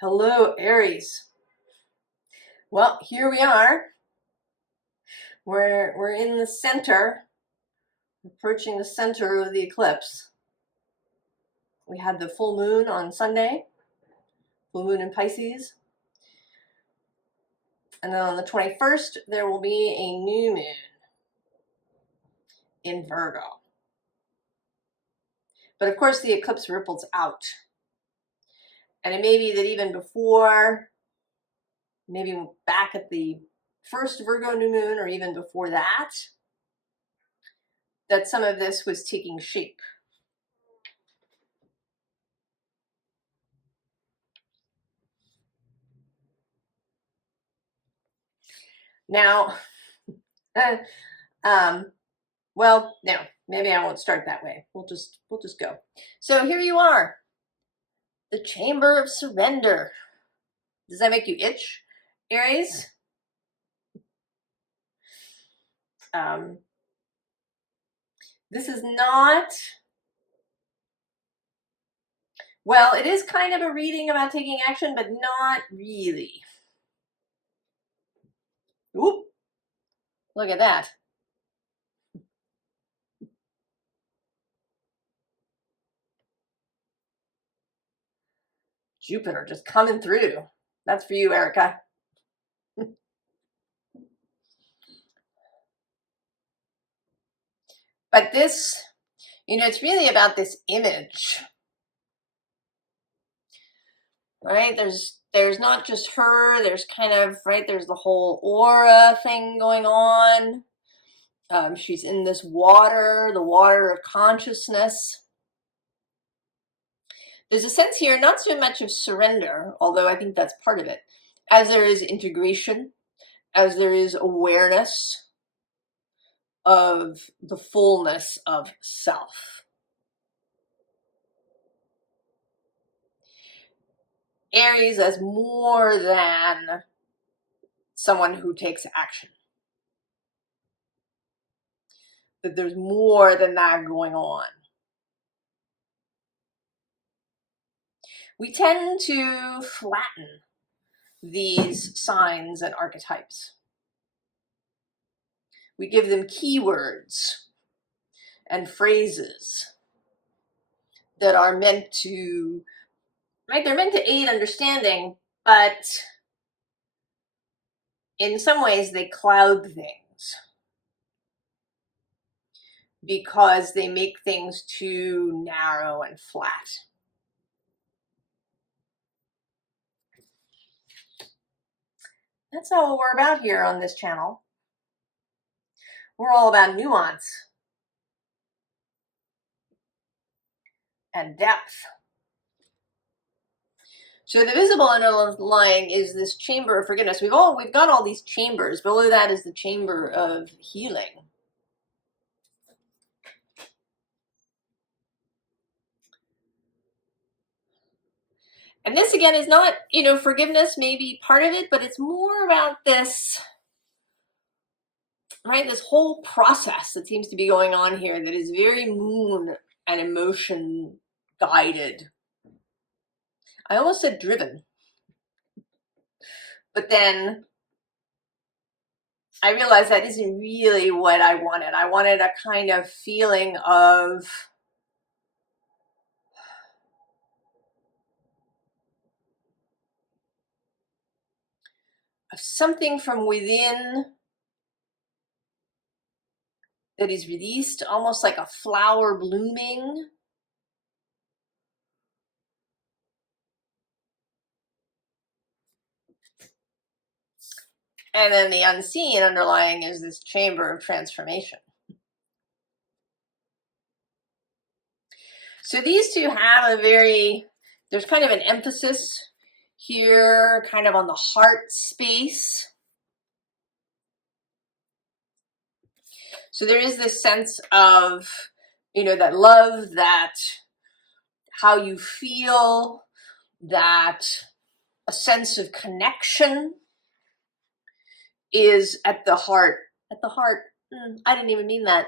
Hello, Aries. Well, here we are. We're in the center, approaching the center of the eclipse. We had the full moon on Sunday, full moon in Pisces. And then on the 21st, there will be a new moon in Virgo. But of course, the eclipse ripples out. And it may be that even before, maybe back at the first Virgo new moon, or even before that, that some of this was taking shape. Now, well, no, maybe I won't start that way. We'll just go. So here you are, the Chamber of Surrender. Does that make you itch, Aries? This is not, well, it is kind of a reading about taking action, but not really. Oop, look at that. Jupiter just coming through. That's for you, Erica. But this, it's really about this image, right? There's not just her, there's kind of, right, there's the whole aura thing going on. She's in this water, the water of consciousness. There's a sense here, not so much of surrender, although I think that's part of it, as there is integration, as there is awareness of the fullness of self. Aries as more than someone who takes action. That there's more than that going on. We tend to flatten these signs and archetypes. We give them keywords and phrases that are meant to, right? They're meant to aid understanding, but in some ways they cloud things because they make things too narrow and flat. That's not what we're about here on this channel. We're all about nuance and depth. So the visible underlying is this chamber of forgiveness. We've got all these chambers. Below that is the chamber of healing. And this again is not, forgiveness may be part of it, but it's more about this, right? This whole process that seems to be going on here that is very moon and emotion guided. I almost said driven. But then I realized that isn't really what I wanted. I wanted a kind of feeling of something from within that is released, almost like a flower blooming. And then the unseen underlying is this chamber of transformation. So these two have there's kind of an emphasis here, kind of on the heart space. So there is this sense of, that love, that how you feel, that a sense of connection is at the heart. At the heart. I didn't even mean that.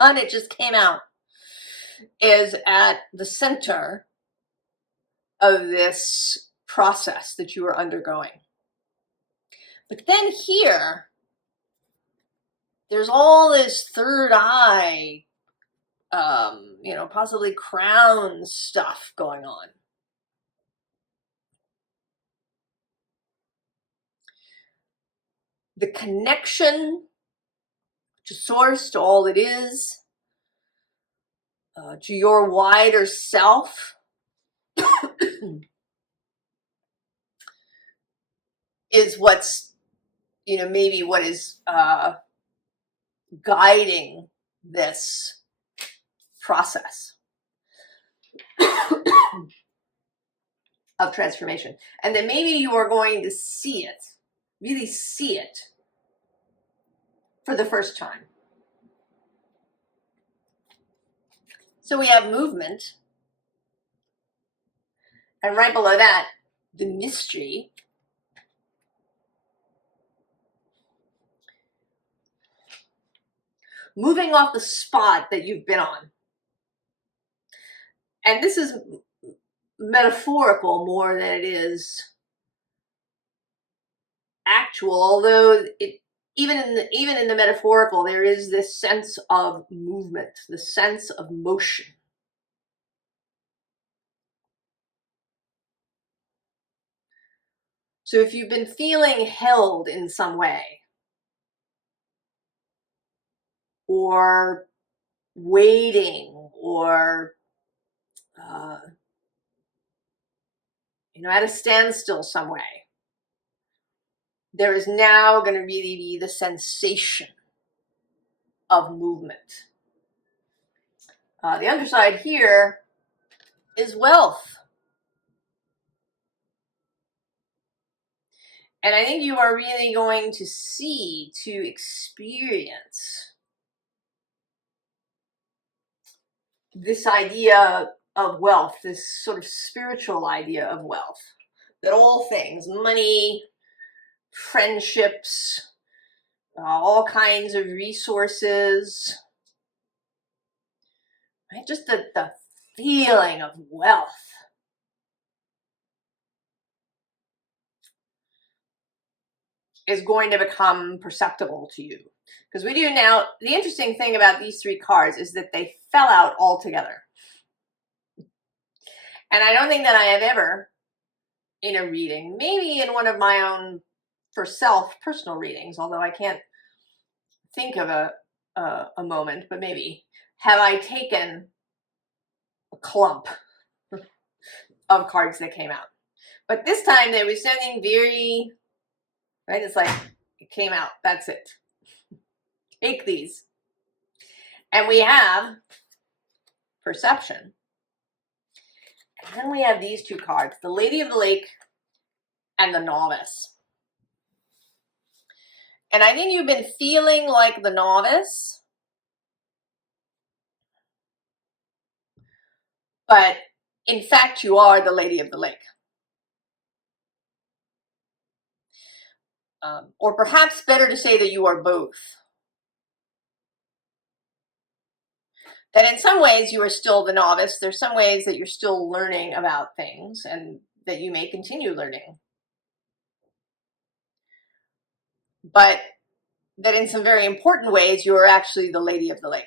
And it just came out. Is at the center of this process that you are undergoing. But then here, there's all this third eye, you know, possibly crown stuff going on. The connection to source, to all that is, to your wider self, is what's, you know, maybe what is guiding this process of transformation. And then maybe you are going to see it, really see it for the first time. So we have movement, and right below that, the mystery. Moving off the spot that you've been on. And this is metaphorical more than it is actual, although it even in the metaphorical, there is this sense of movement, the sense of motion. So if you've been feeling held in some way, or waiting, or you know, at a standstill some way, there is now going to really be the sensation of movement. The underside here is wealth. And I think you are really going to see, to experience this idea of wealth, this sort of spiritual idea of wealth, that all things, money, friendships, all kinds of resources, right? Just the feeling of wealth is going to become perceptible to you. Because we do now, the interesting thing about these three cards is that they fell out all together. And I don't think that I have ever, in a reading, maybe in one of my own for self personal readings, although I can't think of a moment, but maybe, have I taken a clump of cards that came out. But this time there was something very, right, it's like, it came out, that's it. Take these. And we have perception. And then we have these two cards, the Lady of the Lake and the Novice. And I think you've been feeling like the novice, but in fact you are the Lady of the Lake. Or perhaps better to say that you are both. That in some ways you are still the novice. There's some ways that you're still learning about things and that you may continue learning. But that in some very important ways, you are actually the Lady of the Lake.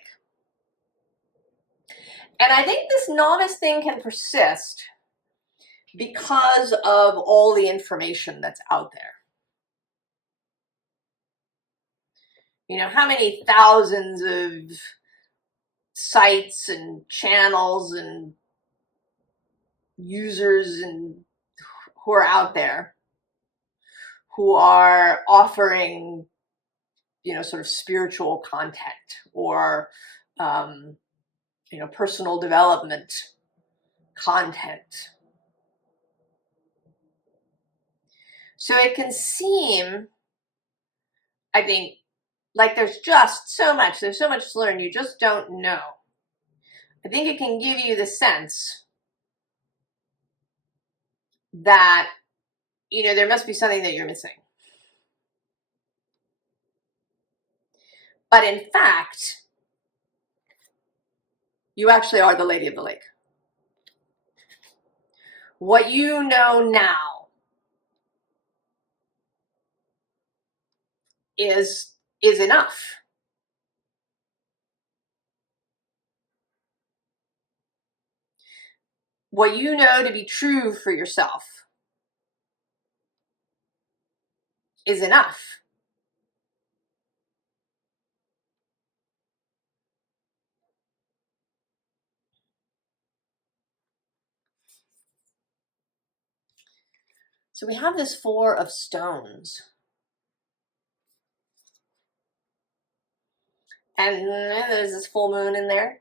And I think this novice thing can persist because of all the information that's out there. You know, how many thousands of sites and channels and users and who are out there who are offering, you know, sort of spiritual content or, you know, personal development content. So it can seem, I think, like there's just so much, there's so much to learn, you just don't know. I think it can give you the sense that, you know, there must be something that you're missing. But in fact, you actually are the Lady of the Lake. What you know now is enough. What you know to be true for yourself is enough. So we have this Four of Stones. And there's this full moon in there.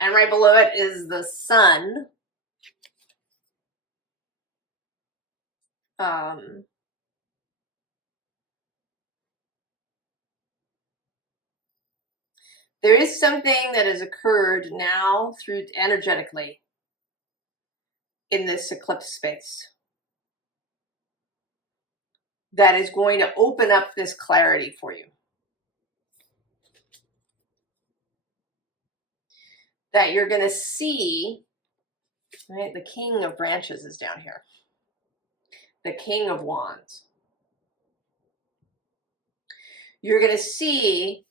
And right below it is the sun. There is something that has occurred now through energetically in this eclipse space that is going to open up this clarity for you. That you're going to see, right? The King of Branches is down here. The King of Wands. You're going to see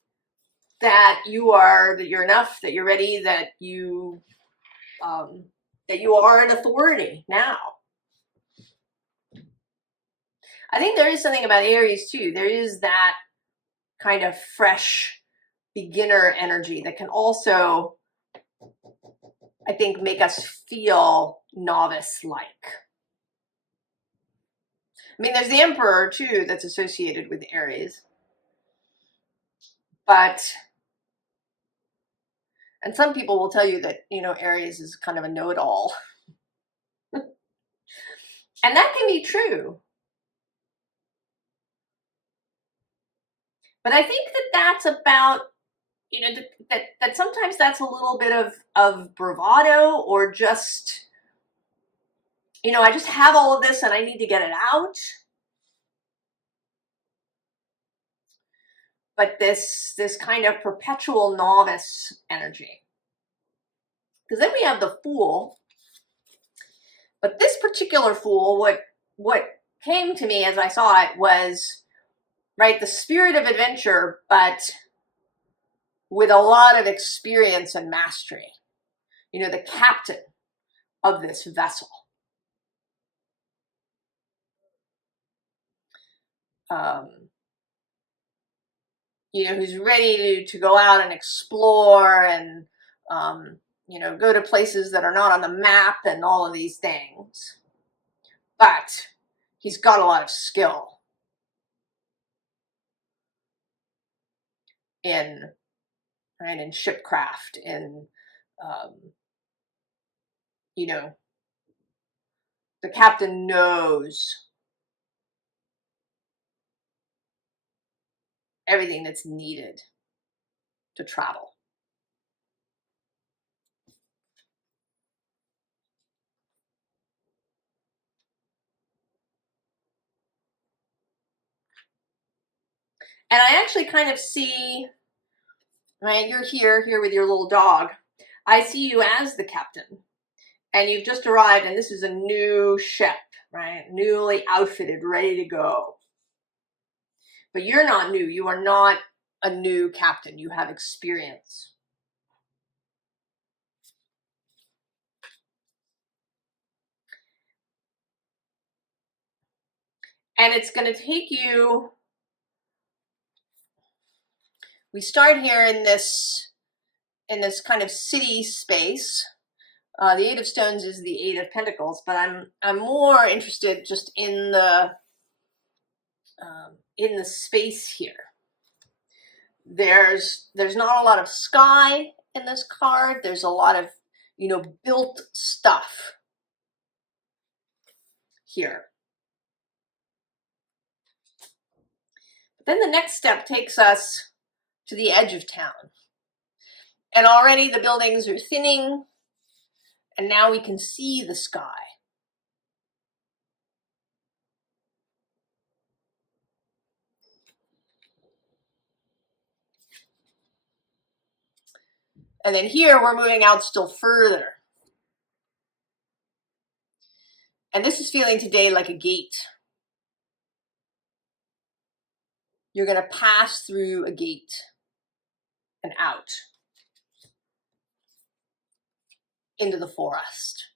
that that you're enough, that you're ready, that you are an authority now. I think there is something about Aries too. There is that kind of fresh beginner energy that can also, I think, make us feel novice-like. I mean, there's the Emperor too that's associated with Aries. And some people will tell you that, Aries is kind of a know-it-all. And that can be true. But I think that that's about, that sometimes that's a little bit of bravado, or just, I just have all of this and I need to get it out. But this kind of perpetual novice energy. Because then we have the Fool. But this particular Fool, what came to me as I saw it was, right, the spirit of adventure, but with a lot of experience and mastery. The captain of this vessel. Who's ready to go out and explore and, go to places that are not on the map and all of these things. But he's got a lot of skill in shipcraft, the captain knows everything that's needed to travel. And I actually kind of see, right, you're here with your little dog. I see you as the captain, and you've just arrived, and this is a new ship, right? Newly outfitted, ready to go. But you're not new. You are not a new captain. You have experience. And it's going to take you, we start here in this kind of city space. The Eight of Stones is the Eight of Pentacles, but I'm more interested just in the space here. There's not a lot of sky in this card. There's a lot of, built stuff here. But then the next step takes us to the edge of town. And already the buildings are thinning, and now we can see the sky. And then here we're moving out still further. And this is feeling today like a gate. You're going to pass through a gate and out into the forest.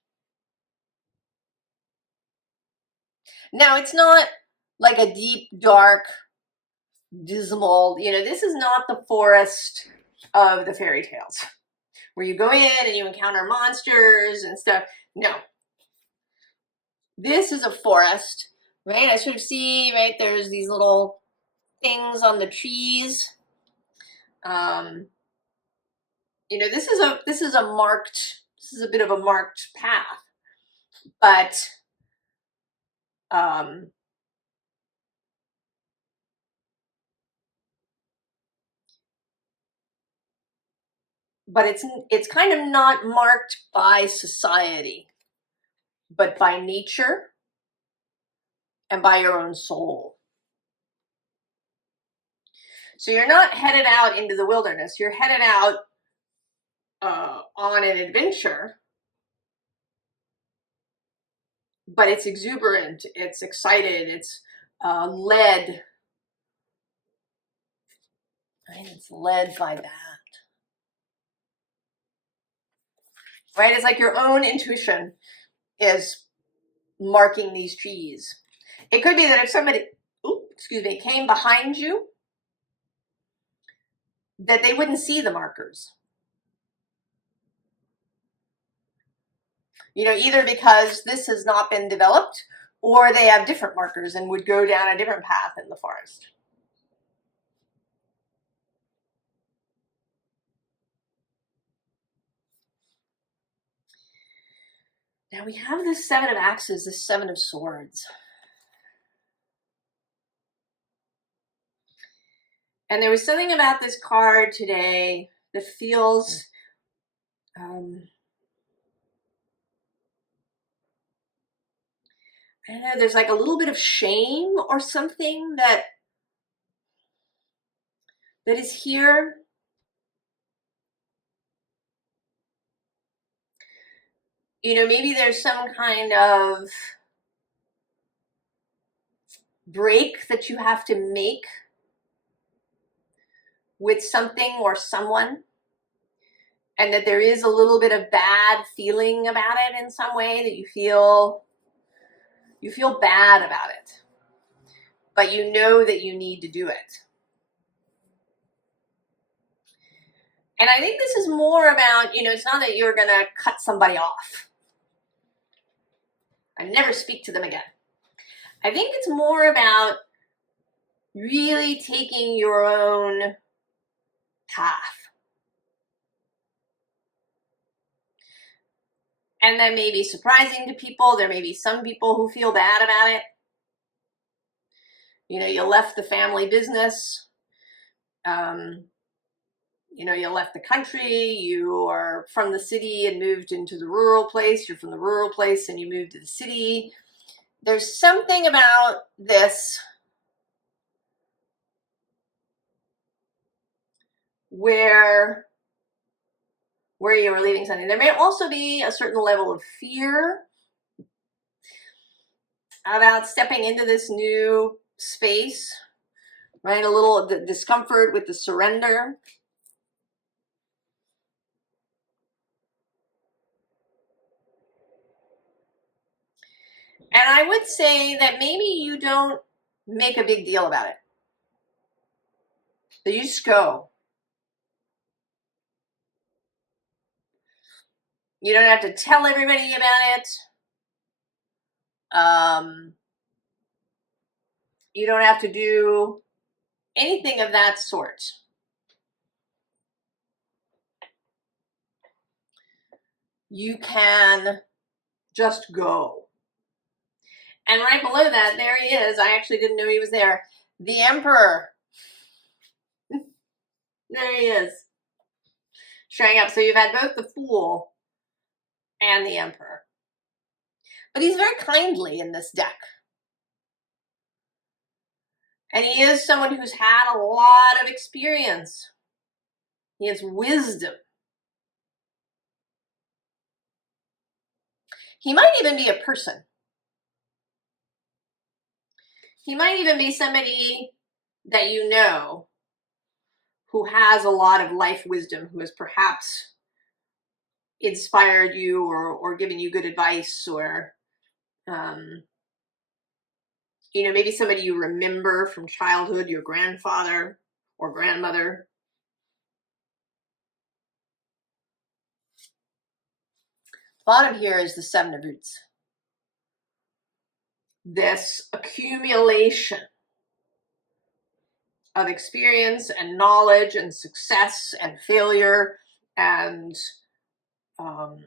Now, it's not like a deep, dark, dismal, this is not the forest of the fairy tales where you go in and you encounter monsters and stuff. No. This is a forest, right? I sort of see, right, there's these little things on the trees. This is a bit of a marked path, but it's kind of not marked by society, but by nature and by your own soul. So you're not headed out into the wilderness. You're headed out on an adventure, but it's exuberant, it's excited, it's led. Right? It's led by that. Right? It's like your own intuition is marking these trees. It could be that if somebody, came behind you, that they wouldn't see the markers. Either because this has not been developed, or they have different markers and would go down a different path in the forest. Now we have this Seven of Axes, this Seven of Swords. And there was something about this card today that feels I don't know, there's like a little bit of shame or something that is here. Maybe there's some kind of break that you have to make with something or someone, and that there is a little bit of bad feeling about it in some way, that you feel bad about it, but you know that you need to do it. And I think this is more about, it's not that you're going to cut somebody off and never speak to them again. I think it's more about really taking your own path. And that may be surprising to people. There may be some people who feel bad about it. You left the family business. You left the country. You are from the city and moved into the rural place. You're from the rural place and you moved to the city. There's something about this where you were leaving something. There may also be a certain level of fear about stepping into this new space, right? A little discomfort with the surrender. And I would say that maybe you don't make a big deal about it. So you just go. You don't have to tell everybody about it. You don't have to do anything of that sort. You can just go. And right below that, there he is. I actually didn't know he was there. The Emperor. There he is. Showing up. So you've had both the Fool and the Emperor. But he's very kindly in this deck. And he is someone who's had a lot of experience. He has wisdom. He might even be a person. He might even be somebody that you know who has a lot of life wisdom, who has perhaps inspired you or given you good advice, or you know, maybe somebody you remember from childhood, your grandfather or grandmother. Bottom here is the Seven of Roots. This accumulation of experience and knowledge and success and failure and of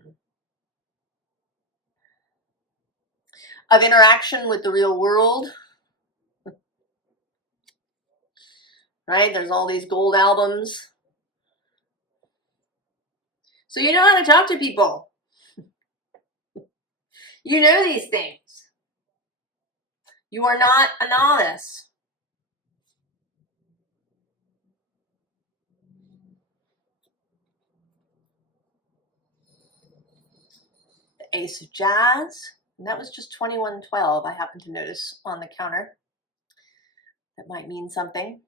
interaction with the real world, right? There's all these gold albums. So you know how to talk to people. You know these things. You are not a novice. The Ace of Jazz, and that was just 2112, I happen to notice on the counter. That might mean something.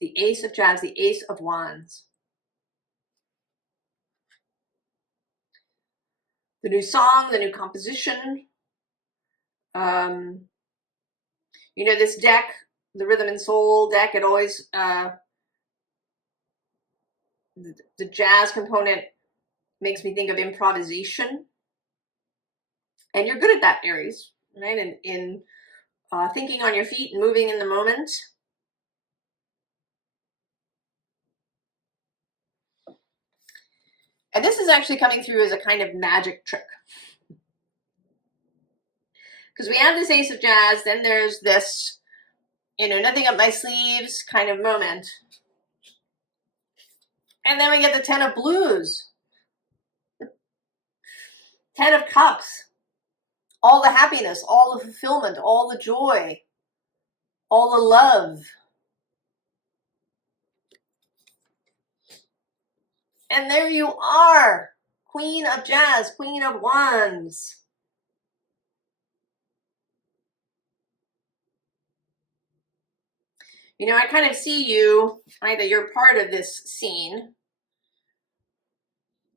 The Ace of Jazz, the Ace of Wands. The new song, the new composition. You know, this deck, the Rhythm and Soul deck, it always, the jazz component makes me think of improvisation. And you're good at that, Aries, right? In thinking on your feet and moving in the moment. And this is actually coming through as a kind of magic trick. Because we have this Ace of Jazz, then there's this, you know, nothing up my sleeves kind of moment. And then we get the Ten of Blues. 10 of Cups. All the happiness, all the fulfillment, all the joy, all the love. And there you are, Queen of Jazz, Queen of Wands. You know, I kind of see you, right, that you're part of this scene.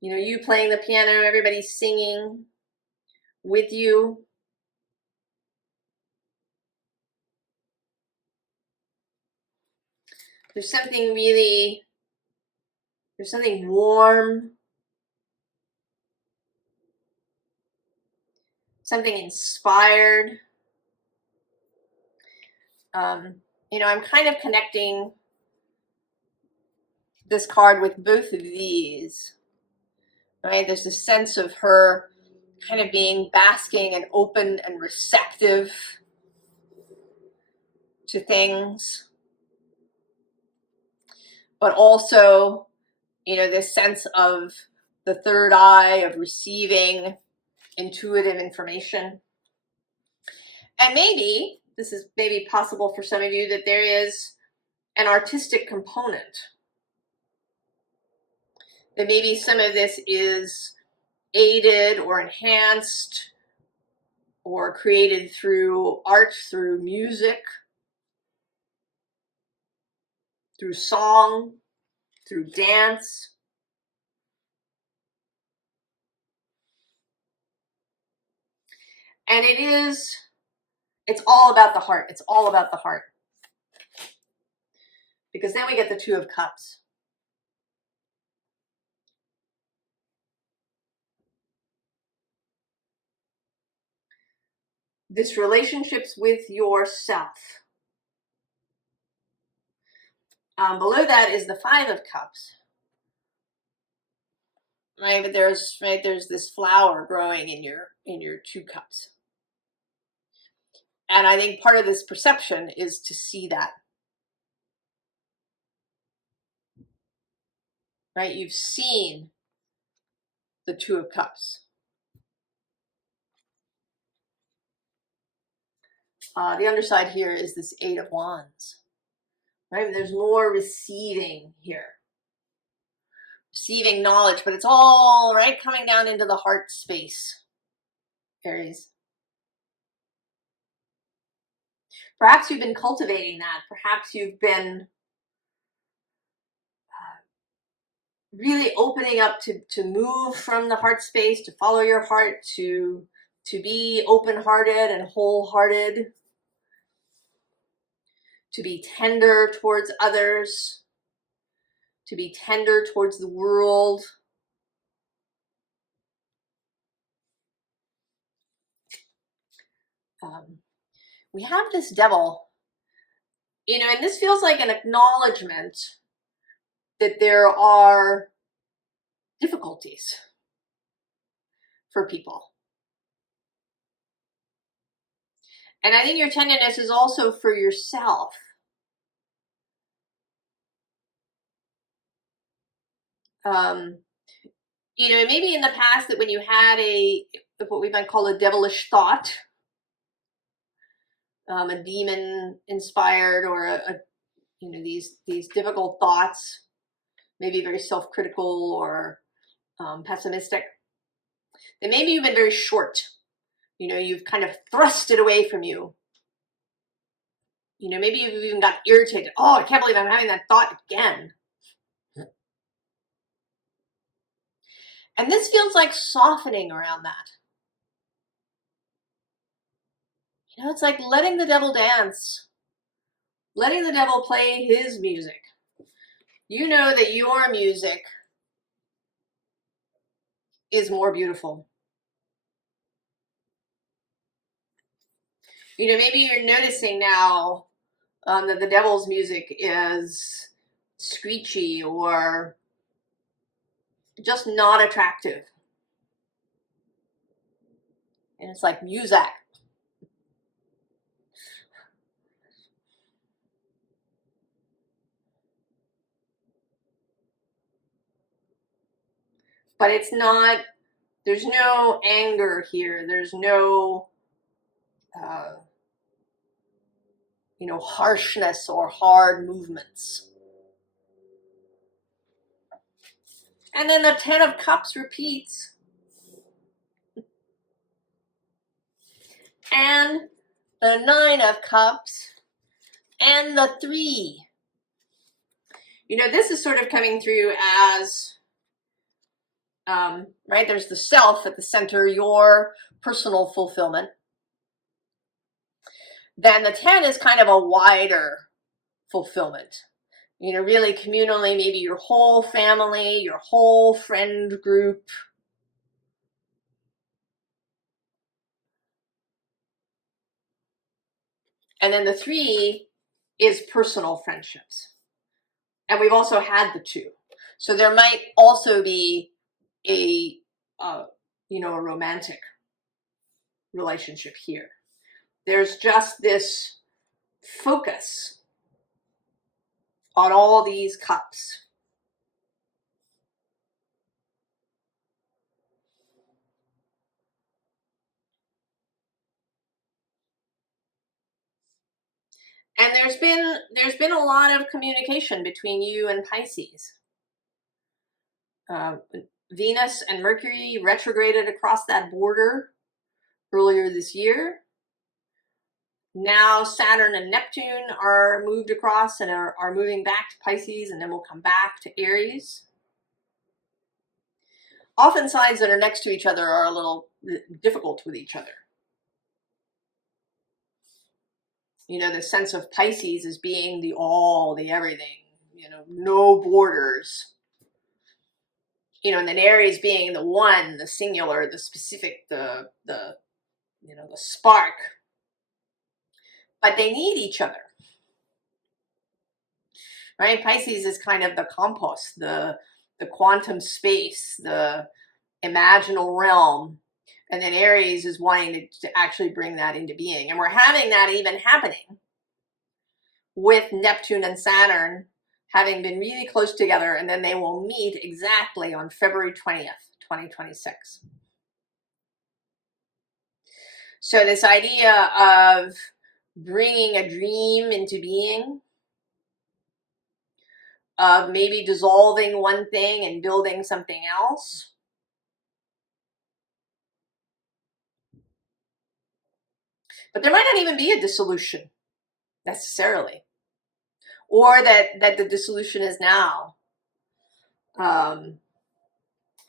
You know, you playing the piano, everybody singing with you. There's something really, there's something warm, something inspired. You know, I'm kind of connecting this card with both of these, right? There's this sense of her kind of being basking and open and receptive to things, but also, you know, this sense of the third eye, of receiving intuitive information. And maybe, this is maybe possible for some of you, that there is an artistic component. That maybe some of this is aided or enhanced or created through art, through music, through song, through dance. And it's all about the heart. It's all about the heart. Because then we get the Two of Cups. This relationship's with yourself. Below that is the Five of Cups. Right, but there's this flower growing in your two cups. And I think part of this perception is to see that. Right, you've seen the Two of Cups. The underside here is this Eight of Wands. Right, there's more receiving here. Receiving knowledge, but it's all right coming down into the heart space. Aries. Perhaps you've been cultivating that. Perhaps you've been really opening up to move from the heart space, to follow your heart, to be open-hearted and wholehearted, to be tender towards others, to be tender towards the world. We have this devil, you know, and this feels like an acknowledgement that there are difficulties for people. And I think your tenderness is also for yourself. You know, maybe in the past that when you had what we might call a devilish thought, a demon inspired, or you know, these difficult thoughts, maybe very self-critical or pessimistic, then maybe you've been very short. You know, you've kind of thrust it away from you. You know, maybe you've even got irritated. Oh, I can't believe I'm having that thought again. And this feels like softening around that. You know, it's like letting the devil dance, letting the devil play his music. You know that your music is more beautiful. You know, maybe you're noticing now that the devil's music is screechy or just not attractive. And it's like music. But it's not, there's no anger here. There's no, you know, harshness or hard movements. And then the 10 of Cups repeats. And the 9 of Cups. And the 3. You know, this is sort of coming through as, right, there's the self at the center, your personal fulfillment. Then the 10 is kind of a wider fulfillment. You know, really communally, maybe your whole family, your whole friend group. And then the 3 is personal friendships. And we've also had the 2. So there might also be a, you know, a romantic relationship here. There's just this focus on all these cups. And there's been a lot of communication between you and Pisces. Venus and Mercury retrograded across that border earlier this year. Now Saturn and Neptune are moved across and are moving back to Pisces, and then we'll come back to Aries. Often signs that are next to each other are a little difficult with each other. You know, the sense of Pisces as being the all, the everything, you know, no borders. You know, and then Aries being the one, the singular, the specific, the you know, the spark. But they need each other. Right? Pisces is kind of the compost, the quantum space, the imaginal realm. And then Aries is wanting to actually bring that into being. And we're having that even happening with Neptune and Saturn having been really close together, and then they will meet exactly on February 20th, 2026. So this idea of bringing a dream into being, of maybe dissolving one thing and building something else, But there might not even be a dissolution necessarily, or that the dissolution is now, and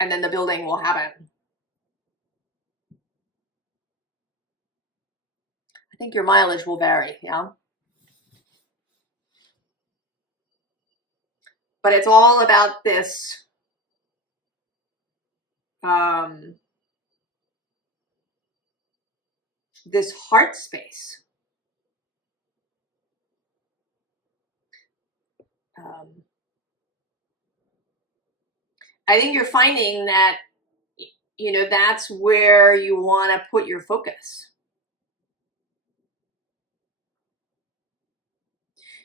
then the building will happen. I think your mileage will vary, yeah? But it's all about this this heart space. I think you're finding that, you know, that's where you want to put your focus.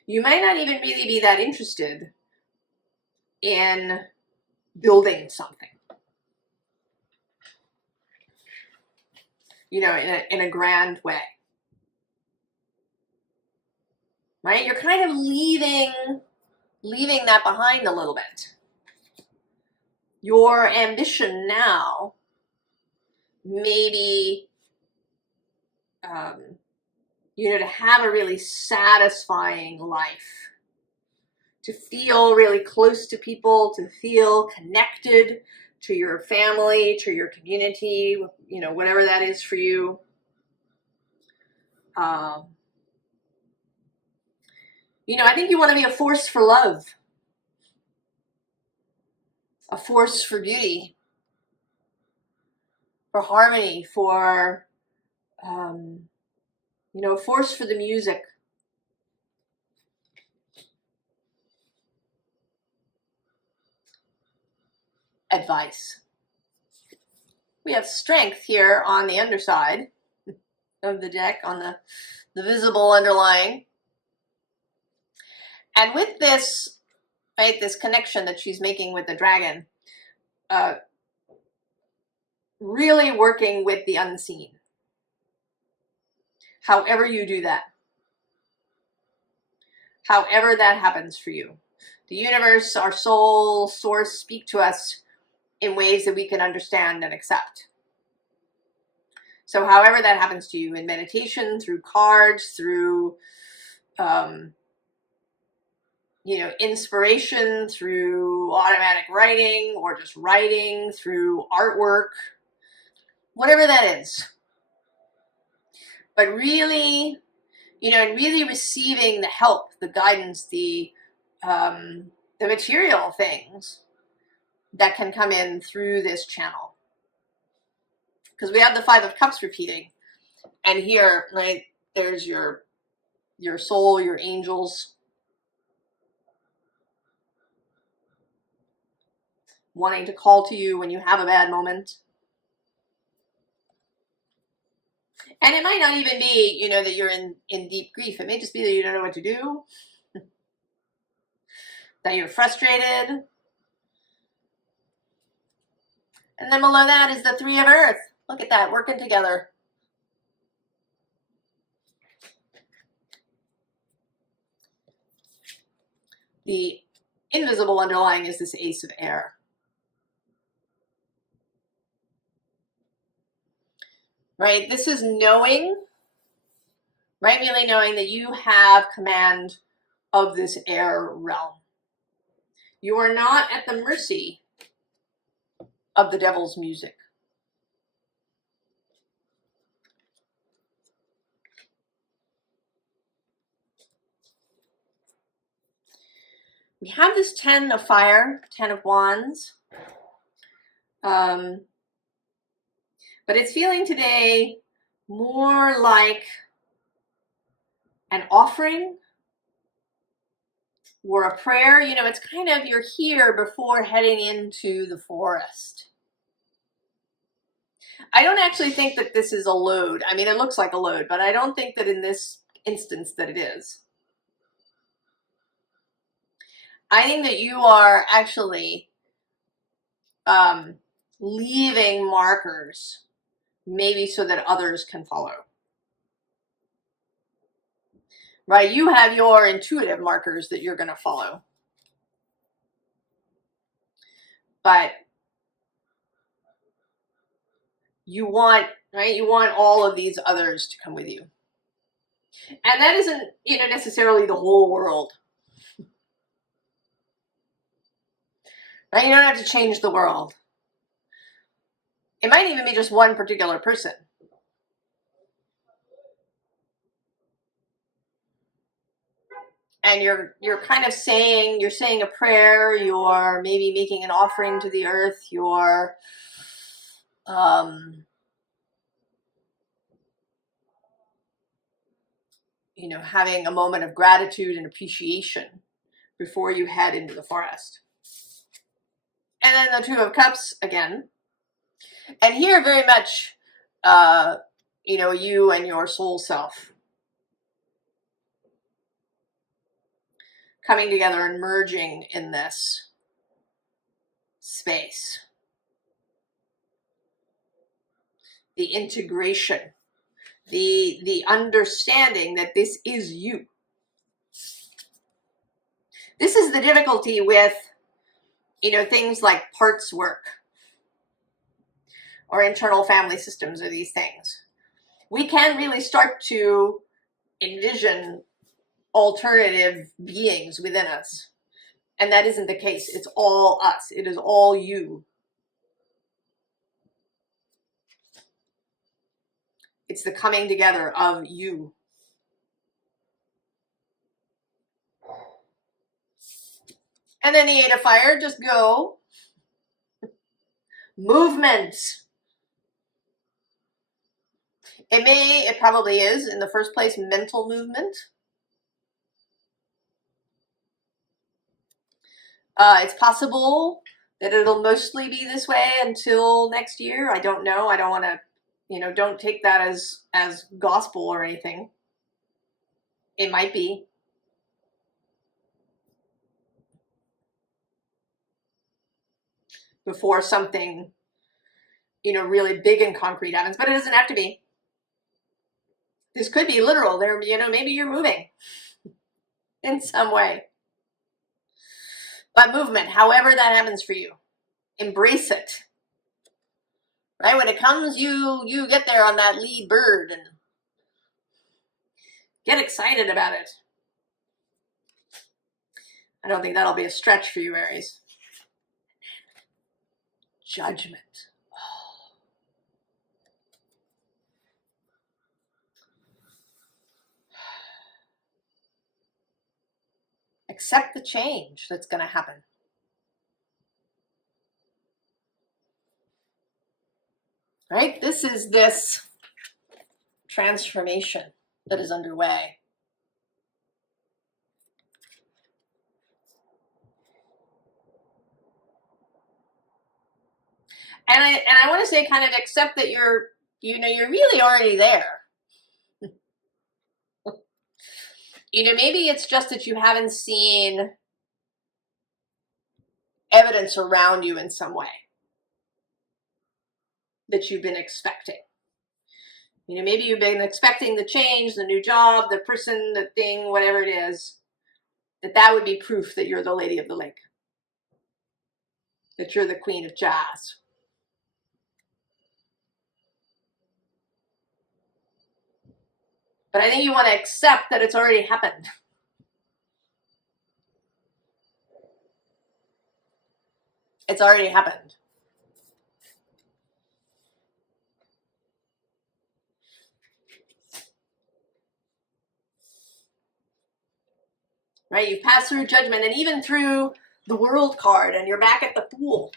You might not even really be that interested in building something, you know, in a grand way, right? You're kind of leaving that behind a little bit. Your ambition now, maybe, you know, to have a really satisfying life, to feel really close to people, to feel connected to your family, to your community, you know, whatever that is for you. You know, I think you want to be a force for love, a force for beauty, for harmony, for, you know, a force for the music. Advice. We have strength here on the underside of the deck, on the visible underlying. And with this, right, this connection that she's making with the dragon, really working with the unseen. However you do that. However that happens for you. The universe, our soul, source speak to us in ways that we can understand and accept. So however that happens to you, in meditation, through cards, through, you know, inspiration, through automatic writing, or just writing, through artwork, whatever that is. But really, you know, and really receiving the help, the guidance, the material things that can come in through this channel. Because we have the Five of Cups repeating. And here, like, there's your soul, your angels, wanting to call to you when you have a bad moment. And it might not even be, you know, that you're in deep grief. It may just be that you don't know what to do, that you're frustrated. And then below that is the Three of Earth. Look at that, working together. The invisible underlying is this Ace of Air. Right? This is knowing, right? Really knowing that you have command of this air realm. You are not at the mercy of the devil's music. We have this 10 of fire, 10 of wands. But it's feeling today more like an offering or a prayer. You know, it's kind of, you're here before heading into the forest. I don't actually think that this is a load. I mean, it looks like a load, but I don't think that in this instance that it is. I think that you are actually leaving markers, maybe so that others can follow. Right? You have your intuitive markers that you're going to follow. But you want, right? You want all of these others to come with you. And that isn't, necessarily the whole world. Right? You don't have to change the world. It might even be just one particular person. And you're kind of saying a prayer, you're maybe making an offering to the earth, you're having a moment of gratitude and appreciation before you head into the forest. And then the Two of Cups again. And here very much, you and your soul self coming together and merging in this space. The integration, the understanding that this is you. This is the difficulty with, things like parts work or internal family systems or these things. We can really start to envision alternative beings within us. And that isn't the case. It's all us. It is all you. It's the coming together of you. And then the Eight of Fire, just go. Movement. It probably is, in the first place, mental movement. It's possible that it'll mostly be this way until next year. I don't know. I don't want to, don't take that as gospel or anything. It might be. Before something, really big and concrete happens, but it doesn't have to be. This could be literal. Maybe you're moving in some way. But movement, however that happens for you, embrace it. Right? When it comes, you get there on that lead bird and get excited about it. I don't think that'll be a stretch for you, Aries. Judgment. Accept the change that's going to happen. Right? This is this transformation that is underway. And I want to say, kind of accept that you're really already there. Maybe it's just that you haven't seen evidence around you in some way that you've been expecting. Maybe you've been expecting the change, the new job, the person, the thing, whatever it is, that would be proof that you're the lady of the lake, that you're the queen of jazz. But I think you want to accept that it's already happened. It's already happened. Right? You've passed through judgment and even through the world card, and you're back at the Fool.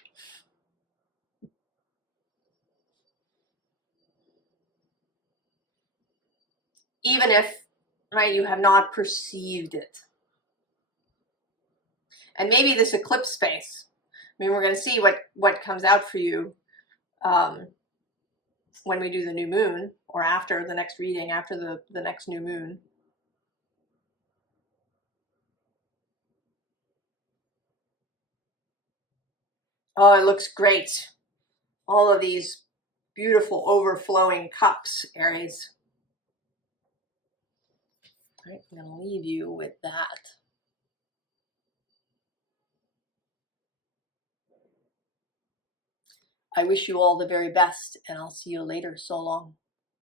Even if, right, you have not perceived it. And maybe this eclipse space, we're going to see what comes out for you when we do the new moon, or after the next reading, after the next new moon. Oh, it looks great. All of these beautiful overflowing cups, Aries. All right, I'm going to leave you with that. I wish you all the very best, and I'll see you later. So long.